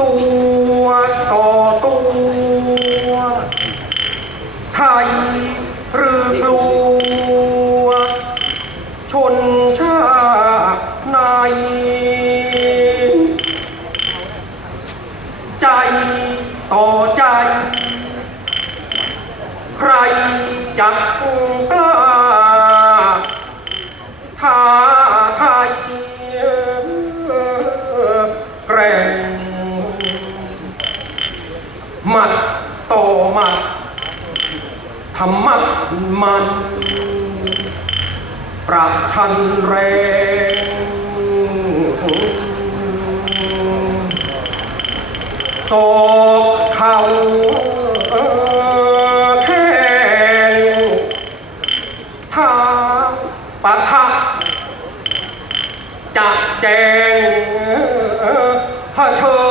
ตัวต่อตัว ไทยหรือกลัว ชนชาตินใจต่อใจ ใครจัะกล้า หมัดต่อหมัดทำมัดมัน ประชันแรงศอกเข่าแข้งท้าปะทะจะแจงเผชิ